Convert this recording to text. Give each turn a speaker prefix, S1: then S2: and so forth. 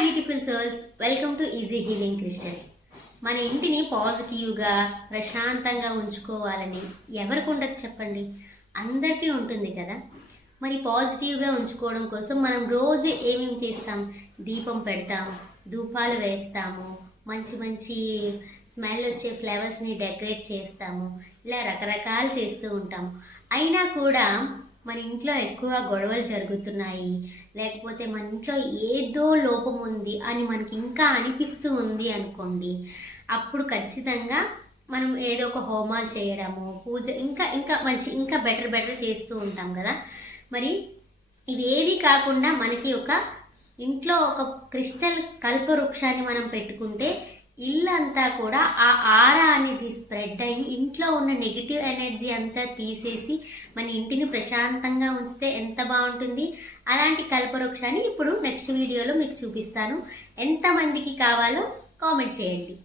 S1: Beautiful souls welcome to easy healing Christians మన ఇంటిని పాజిటివ్గా ప్రశాంతంగా ఉంచుకోవాలని ఎవరికి ఉండదు చెప్పండి? అందరికీ ఉంటుంది కదా? మరి పాజిటివ్గా ఉంచుకోవడం కోసం మనం రోజు ఏమేమి చేస్తాం? దీపం పెడతాం ధూపాలు వేస్తాము మంచి మంచి స్మెల్ వచ్చే ఫ్లేవర్స్ని డెకరేట్ చేస్తాము. ఇలా రకరకాలు చేస్తూ ఉంటాం. అయినా కూడా మన ఇంట్లో ఎక్కువ గొడవలు జరుగుతున్నాయి. లేకపోతే మన ఇంట్లో ఏదో లోపం ఉంది అని మనకి ఇంకా అనిపిస్తూ ఉంది అనుకోండి. అప్పుడు ఖచ్చితంగా మనం ఏదో ఒక హోమాలు చేయడము పూజ ఇంకా ఇంకా మంచి ఇంకా బెటర్ బెటర్ చేస్తూ ఉంటాం కదా. మరి ఇవేవి కాకుండా మనకి ఒక ఇంట్లో ఒక క్రిస్టల్ కల్ప వృక్షాన్ని మనం పెట్టుకుంటే ఇల్లంతా కూడా ఆ ఆరా అనేది స్ప్రెడ్ అయ్యి ఇంట్లో ఉన్న నెగిటివ్ ఎనర్జీ అంతా తీసేసి మన ఇంటిని ప్రశాంతంగా ఉంచితే ఎంత బాగుంటుంది? అలాంటి కల్పవృక్షాన్ని ఇప్పుడు నెక్స్ట్ వీడియోలో మీకు చూపిస్తాను. ఎంతమందికి కావాలో కామెంట్ చేయండి.